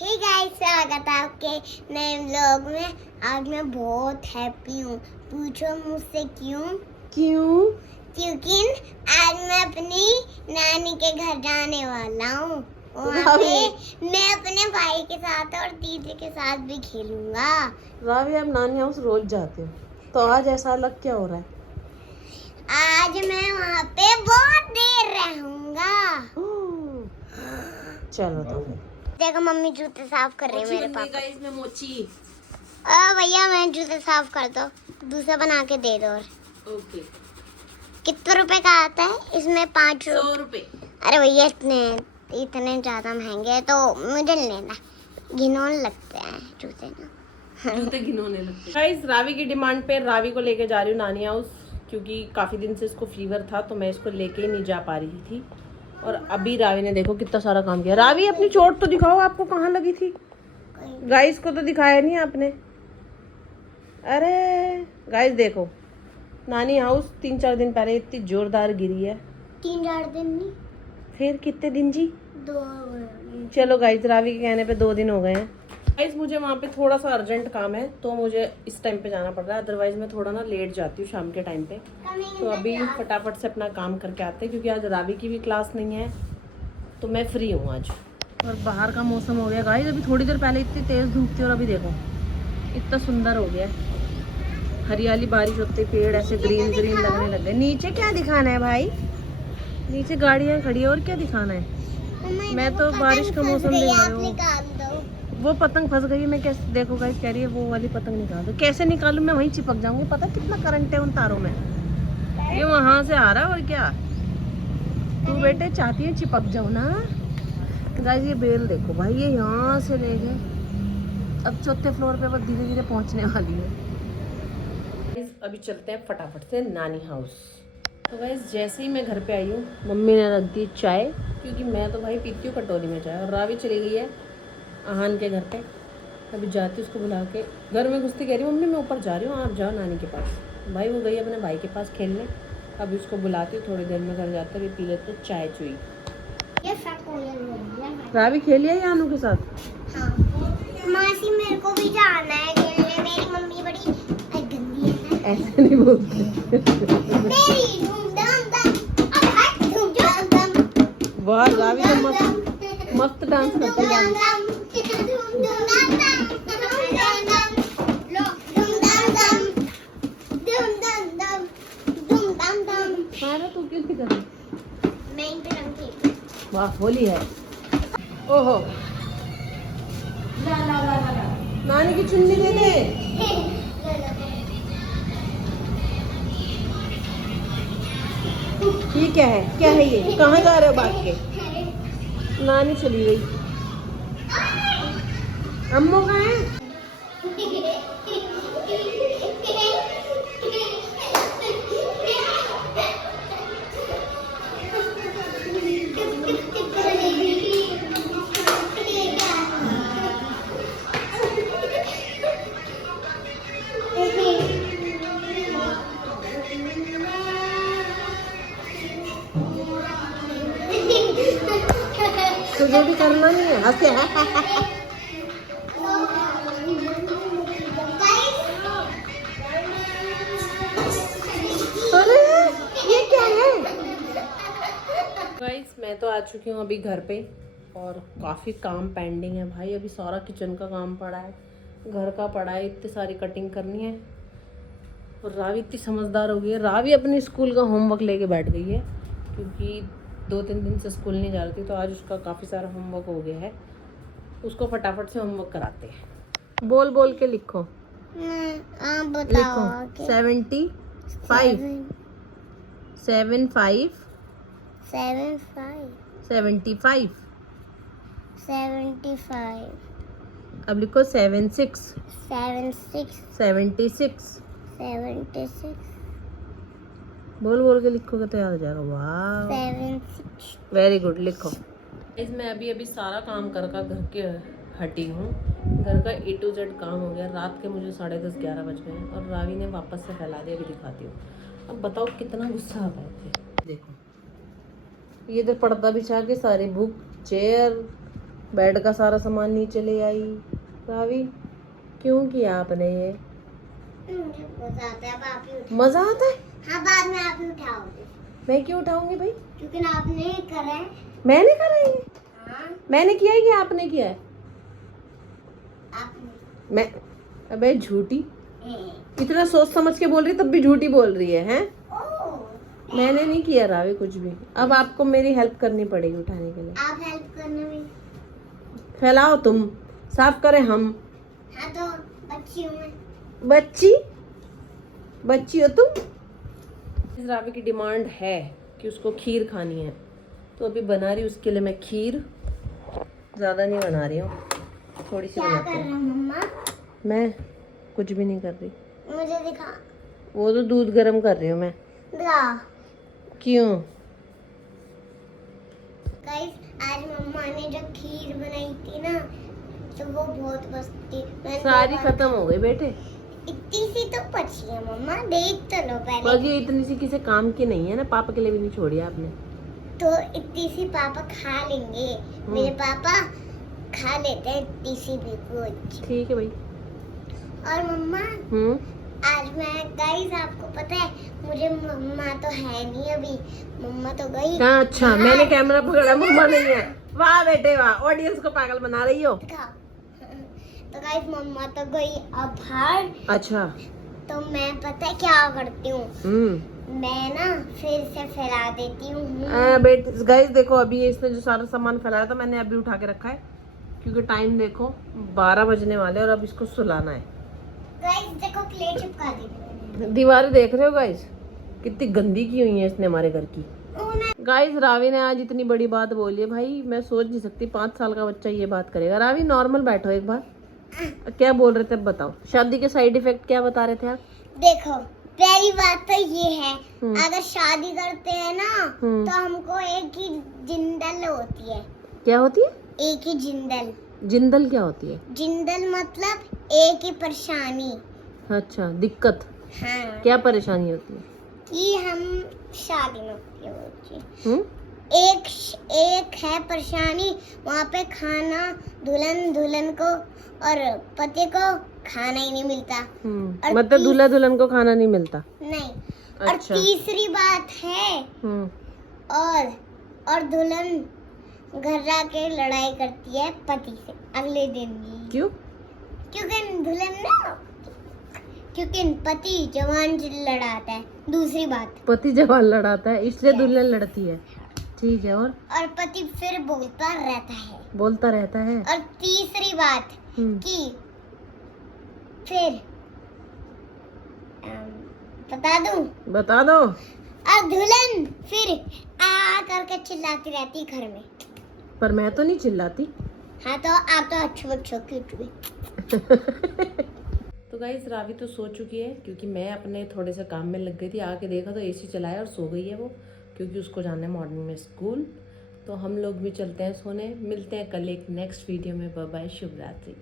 Hey guys, स्वागत है आपके नए व्लॉग में। आज मैं बहुत हैप्पी हूँ। पूछो मुझसे क्यों? क्योंकि आज मैं अपनी नानी के घर जाने वाला हूँ। वहाँ पे मैं अपने भाई के साथ और दीदी के साथ भी खेलूंगा। रावी, आप नानी हाउस रोज जाते हो, तो आज ऐसा अलग क्या हो रहा है? आज मैं वहाँ पे बहुत देर रहूंगा। चलो तो देखो मम्मी जूते साफ कर रही है मेरे पापा। इसमें मोची। भैया मैं जूते साफ कर दो, दूसरा बना के दे दो। और ओके। कितने रुपए का आता है इसमें? 5 रुपए। अरे भैया इतने ज्यादा महंगे हैं तो मुझे लेना, घिनौने लगते हैं जूते ना। जूते घिनौने लगते। गाइस, रावी की डिमांड पे रावी को लेके जा रही हूँ नानी हाउस, क्योंकि काफी दिन से इसको फीवर था तो मैं इसको लेके ही नहीं जा पा रही थी। और अभी रावी ने देखो कितना सारा काम किया। रावी, अपनी चोट तो दिखाओ, आपको कहाँ लगी थी? गाइस को तो दिखाया नहीं आपने। अरे गाइस देखो, नानी हाउस 3-4 दिन पहले इतनी जोरदार गिरी है। 3-4 दिन नहीं, फिर कितने दिन जी? 2। चलो गाइस, रावी के कहने पे 2 दिन हो गए हैं। गाइस, मुझे वहाँ पे थोड़ा सा अर्जेंट काम है तो मुझे इस टाइम पे जाना पड़ रहा है, अदरवाइज मैं थोड़ा ना लेट जाती हूँ शाम के टाइम पे। तो अभी फटाफट से अपना काम करके आते हैं, क्योंकि आज रावी की भी क्लास नहीं है तो मैं फ्री हूँ आज। और बाहर का मौसम हो गया गाइस, अभी थोड़ी देर पहले इतनी तेज़ धूप थी और अभी देखो इतना सुंदर हो गया। हरियाली, बारिश होते पेड़ ऐसे ग्रीन ग्रीन लगने लग गए। नीचे क्या दिखाना है भाई? नीचे गाड़ियाँ खड़ी है और क्या दिखाना है? मैं तो बारिश का मौसम दिखा रही हूँ। वो पतंग फंस गई है। मैं कैसे, देखो गाइस कह रही है वो वाली पतंग निकाल दो। कैसे निकालूं? मैं वहीं चिपक जाऊंगी। पता कितना करंट है उन तारों में। ये वहां से आ रहा है और क्या। तू बेटे चाहती है चिपक जाओ ना। गाइस ये बेल देखो भाई, ये यहाँ से ले गए, अब 4थे फ्लोर पे वो धीरे धीरे पहुंचने वाली है। अभी चलते हैं फटाफट से नानी हाउस। तो गाइस जैसे ही मैं घर पे आई हूँ, मम्मी ने रख दी चाय, क्योंकि मैं तो भाई पीती हूँ कटोरी में चाय। और रावी चली गई है आहान के घर पे। अभी जाती उसको बुला के, घर में घुसती कह रही मम्मी मैं ऊपर जा रही हूँ, आप जाओ नानी के पास। भाई वो गई अपने भाई के पास खेलने। अभी उसको बुलाती हूँ, थोड़ी देर में घर जाते अभी पी लेते चाय चुई। रावी खेलिए यानू के साथ? हाँ। मासी मेरे को भी जाना है खेलने, मेरी मम्मी बड़ी गंदी है। ऐसे नहीं बोलते। मेरी वाह, रावी तो मस्त डांस करती है। तू क्यों नहीं कर रही? मैं इन पे रंग खेलती। वाह, होली है। ओहो, नानी की चुन्नी दे दे। ये क्या है? क्या है ये? कहाँ जा रहे हो भाग के? नानी चली गई। अम्मू कहाँ है? तुझे भी करना नहीं है? हंसे अरे ये क्या है? गाइस मैं तो आ चुकी हूँ अभी घर पे, और काफ़ी काम पेंडिंग है भाई। अभी सारा किचन का काम पड़ा है, घर का पड़ा है, इतनी सारी कटिंग करनी है। और रावी इतनी समझदार हो गई है। रावी अपने स्कूल का होमवर्क लेके बैठ गई है, क्योंकि 2-3 दिन से स्कूल नहीं जा रही थी तो आज उसका काफ़ी सारा होमवर्क हो गया है। उसको फटाफट से होमवर्क कराते हैं। बोल बोल के लिखो। आप बताओ। लिखो 75 75 75। 75। अब लिखो 76 76। 76। 76। बोल बोल के लिखोगे तो याद हो जाएगा। वाह, 76। Very good. लिखो। इसमें अभी सारा काम कर घर के हटी हूँ। घर का A to Z काम हो गया। रात के मुझे 10:30-11 बज गए हैं और रावी ने वापस से फैला दिया। अभी दिखाती हूँ। अब बताओ कितना गुस्सा आ रहा है। देखो ये इधर पर्दा बिछा के सारे बुक, चेयर, बेड का सारा सामान नीचे ले आई। रावी क्यों किया आपने ये? मुझे मजा आता है, अब आप ही उठाओ। मजा आता है? हाँ, बाद में आप ही उठाओगे। मैं क्यों उठाऊंगी भाई? क्योंकि आपने करा है। मैंने करा है ये? हाँ, मैंने किया है कि आपने किया है? आपने। मैं अबे झूठी, ए, इतना सोच समझ के बोल रही तब भी झूठी बोल रही है हैं? ओह, मैंने नहीं किया रावी कुछ भी। अब आपको मेरी हेल्प करनी पड़ेगी उठाने के लिए। आप हेल्प करने में। फैलाओ तुम, साफ करें हम। हाँ तो बच्ची हूँ मैं। बच्ची हो तुम। रावी की डिमांड है कि उसको खीर खानी है, तो अभी बना रही हूँ उसके लिए मैं खीर। ज़्यादा नहीं बना रही हूँ, थोड़ी सी क्या बनाती कर हूँ। रहा हूँ मम्मा? मैं कुछ भी नहीं कर रही, मुझे दिखा। वो तो दूध गर्म कर रही हूँ मैं। दिखा। क्यों? गाइस, आज मम्मा ने जो खीर बनाई थी ना, तो वो बहुत मस्त थी। मैंने सारी दो बार खत्म हो गई बेटे। इतनी सी तो बची है मम्मा, देख तो लो बस पहले। ये इतनी सी किसी काम की नहीं है ना, पापा के लिए भी नहीं छोड़ी आपने। तो इतनी सी पापा खा लेंगे। मेरे पापा खा लेते हैं इतनी सी भी कुछ। ठीक है भाई। और मम्मा, हम्म। आज मैं गाइस, आपको पता है मुझे मम्मा तो है नहीं अभी। मम्मा तो गई। हाँ, अच्छा मैंने कैमरा पकड़ा, मम्मा नहीं है। वाह बेटे वाह, ऑडियंस को पागल बना रही हो। तो गाइस, मम्मा तो गई अब बाहर। अच्छा। तो मैं पता है क्या करती हूँ, हम्म। मैं ना फिर से फैला देती हूँ। बेटे गाइस देखो, अभी इसने जो सारा सामान फैलाया था मैंने अभी उठा के रखा है, क्योंकि टाइम देखो 12 बजने वाले और अब इसको सुलाना है। गाइस देखो, क्ले चिपका दी मैंने। दीवारें देख रहे हो गाइस, कितनी गंदी की हुई है इसने हमारे घर की। ओ, मैं गाइस रावी ने आज इतनी बड़ी बात बोली है भाई, मैं सोच नहीं सकती 5 साल का बच्चा ये बात करेगा। रावी नॉर्मल बैठो एक बार, क्या बोल रहे थे बताओ। शादी के साइड इफेक्ट क्या बता रहे थे आप? देखो, पहली बात तो ये है, हम्म। अगर शादी करते हैं ना, तो हमको एक ही जिंदल होती है। क्या होती है? एक ही जिंदल। जिंदल क्या होती है? जिंदल मतलब एक ही परेशानी। अच्छा, दिक्कत। हाँ, क्या परेशानी होती है? कि हम शादी में होती है। हम्म। एक है परेशानी, वहाँ पे खाना दुल्हन को और पति को खाना ही नहीं मिलता। और मतलब दूल्हा दुल्हन को खाना नहीं मिलता? नहीं। अच्छा। और तीसरी बात है, और दुल्हन घर जाके लड़ाई करती है पति से अगले दिन ही। क्यों? क्योंकि पति जवान से लड़ाता है। दूसरी बात, पति जवान लड़ाता है इसलिए दुल्हन लड़ती है। ठीक है। और पति फिर बोलता रहता है। और तीसरी बात कि फिर बता दो। और दुल्हन फिर आ करके चिल्लाती रहती घर में। पर मैं तो नहीं चिल्लाती। हाँ, तो आप तो अच्छे क्यूट भी। तो गाइस रावी तो सो चुकी है, क्योंकि मैं अपने थोड़े से काम में लग गई थी। आके देखा तो एसी चलाया और सो गई है वो, क्योंकि उसको जाना है मॉर्निंग में स्कूल। तो हम लोग भी चलते हैं सोने। मिलते हैं कल एक नेक्स्ट वीडियो में। बाय बाय, शुभ रात्रि।